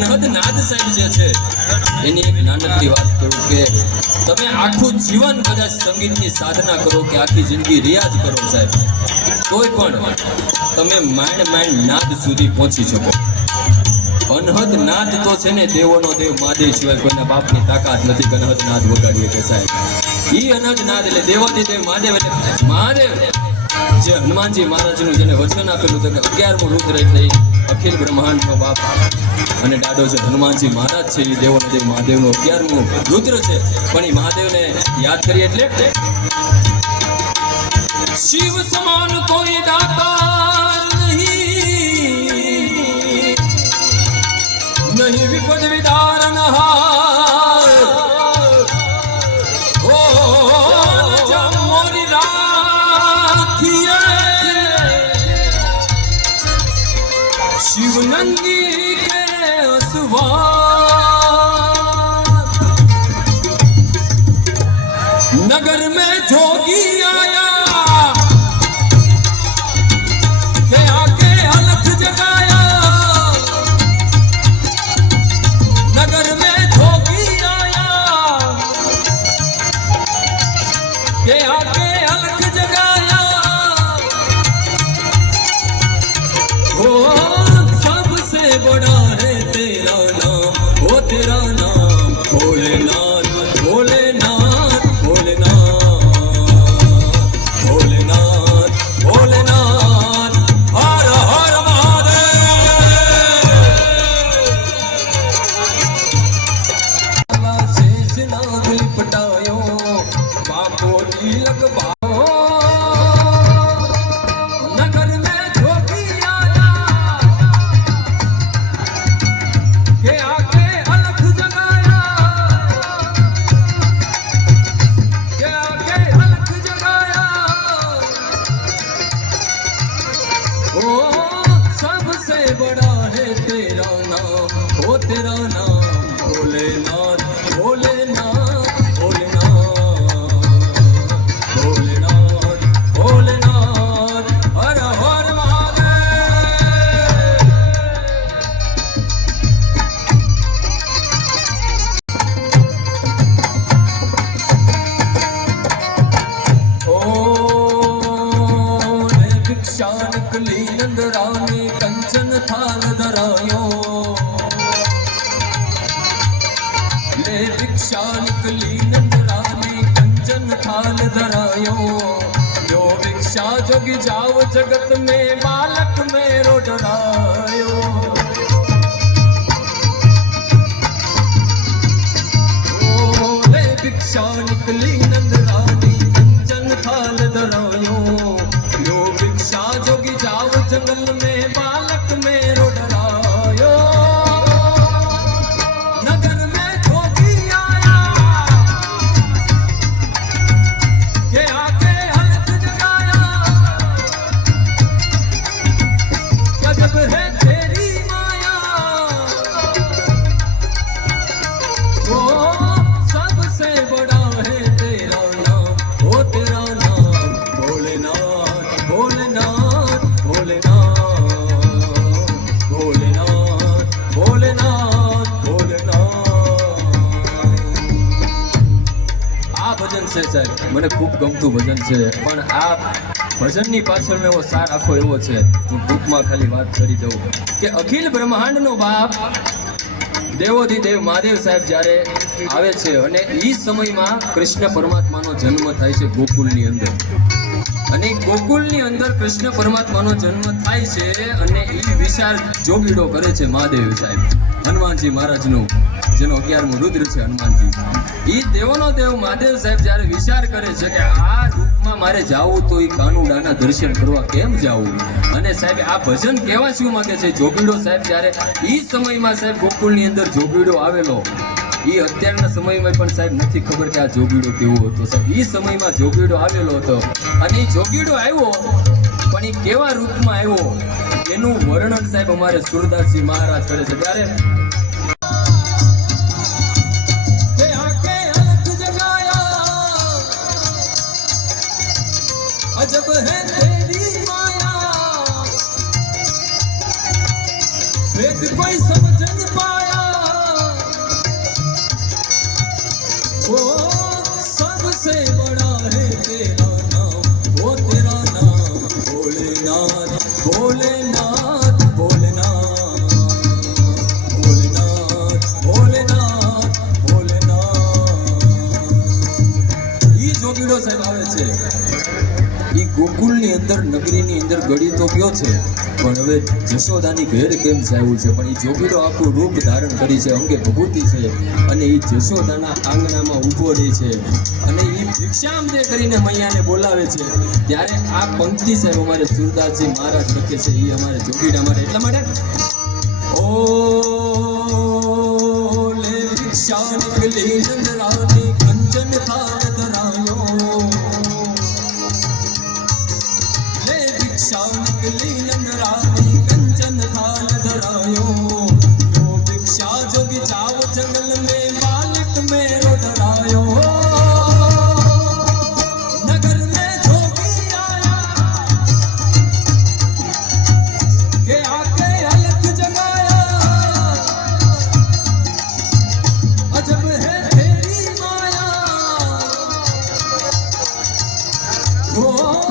અનહદ નાદ સાહેબ જે છે એની એક નાનકડી વાત કરું કે તમે આખું જીવન કદાચ સંગીતની સાધના કરો કે આખી જિંદગી રિયાઝ કરો સાહેબ, તોય પણ તમે માંડ નાદ સુધી પહોંચી શકો. અનહદ નાદ તો છે ને દેવોનો દેવ મહાદેવ સિવાય કોઈના બાપની તાકાત નથી કે અનહદ નાદ વગાડીએ કે સાહેબ. ઈ અનહદ નાદ એટલે દેવાધિદેવ મહાદેવ એટલે મહાદેવ જે હનુમાનજી મહારાજનું જેને વચન આપેલું હતું કે 11મું રુદ્ર એટલે અખિલ બ્રહ્માંડનો બાપ અને દાદો છે હનુમાનજી મહારાજ છે. એ દેવોનો દેવ મહાદેવનું 11મું રુદ્ર છે. પણ એ મહાદેવને યાદ કરીએ એટલે શિવ સમાન કોઈ દાતાર नहीं विपद विदारण हार ओ जब मोरी राखिए शिव नंदी के असवार नगर में जोगी आया के आके अलख जगाया नगर में जोगी आया के आके अलख जगाया वो सबसे बड़ा है तेरा नाम वो तेरा नाम भोलेनाथ भोलेनाथ भोलेनाथ भोलेनाथ भोलेनाथ हर हर पटायो बापो नीलक बाओ नगर में जोगी आया के आके अलख जगाया के आके अलख जगाया ओ सबसे बड़ा है तेरा नाम ओ तेरा नाम भोलेनाथ भोलेनाथ नंदरानी कंचन थाल धरायो ले भिक्षा निकली नंदरानी कंचन थाल धरायो यो भिक्षा जोगी जाव जगत में बालक मेरो डरायो ओ ले भिक्षा निकली नंदरानी कंचन थाल धरायो यो भिक्षा जोगी जाव जंगल में बालक मेरो डरायो नगर में जोगी आया के आके अलख जगाया गजब है तेरी माया वो सबसे बड़ा है तेरा नाम वो तेरा नाम भोलेनाथ भोलेनाथ भोलेनाथ भोलेनाथ भोलेनाथ भोलेनाथ આ ભજન છે સાહેબ મને ખૂબ ગમતું ભજન છે પણ આ ભજનની પાછળનો એવો સાર આખો એવો છે હું ટૂંકમાં ખાલી વાત કરી દઉં કે અખિલ બ્રહ્માંડનો બાપ દેવોધિદેવ મહાદેવ સાહેબ જ્યારે આવે છે અને એ સમયમાં કૃષ્ણ પરમાત્માનો જન્મ થાય છે ગોકુલની અંદર અને ગોકુલની અંદર કૃષ્ણ પરમાત્માનો જન્મ થાય છે અને એ વિચાર જોગીડો કરે છે મહાદેવ સાહેબ હનુમાનજી મહારાજનું જેનો 11મું રુદ્ર છે હનુમાનજી. એ દેવોનો દેવ મહાદેવ સાહેબ જ્યારે વિચાર કરે છે કે આ રૂપમાં મારે જાવું તો એ કાનુડાના દર્શન કરવા કેમ જાવું અને સાહેબ આ ભજન કહેવા શું માંગે છે જોગીડો સાહેબ જ્યારે એ સમયમાં સાહેબ ગોકુલની અંદર જોગીડો આવેલો એ અત્યારના સમયમાં પણ સાહેબ નથી ખબર કે આ જોગીડો કેવો હતો સાહેબ. એ સમયમાં જોગીડો આવેલો હતો અને એ જોગીડો આવ્યો પણ એ કેવા રૂપમાં આવ્યો એનું વર્ણન સાહેબ અમારે સુરદાસજી મહારાજ કરે છે. ત્યારે अजब है तेरी माया वेद कोई समझ न पाया સાહેબ આવે છે ઈ ગોકુળની અંદર નગરીની અંદર ગળી તો ગયો છે પણ હવે જશોદાની ઘેર કેમ જાવું છે પણ ઈ જોગીરો આખું રૂપ ધારણ કરી છે અંગે ભભૂતિ છે અને ઈ જશોદાના આંગણામાં ઊભો રહે છે અને ઈ ભિક્ષામ દે કરીને મૈયાને બોલાવે છે ત્યારે આ પંક્તિ સાહેબ અમારે સુરદાસજી મહારાજ લખે છે ઈ અમારે જોગીડા માટે એટલા માટે ઓ લે ભિક્ષા નિકલી નંદરાની કંચન થાળ ધરાયો લે ભિક્ષા નિકલી નંદરાની કંચન થાળ ધરાયો वो भिक्षा जोगी जाओ जंगल में मालिक मेरो डरायो नगर में जोगी आया के आके अलख जगाया अजब है तेरी माया ओ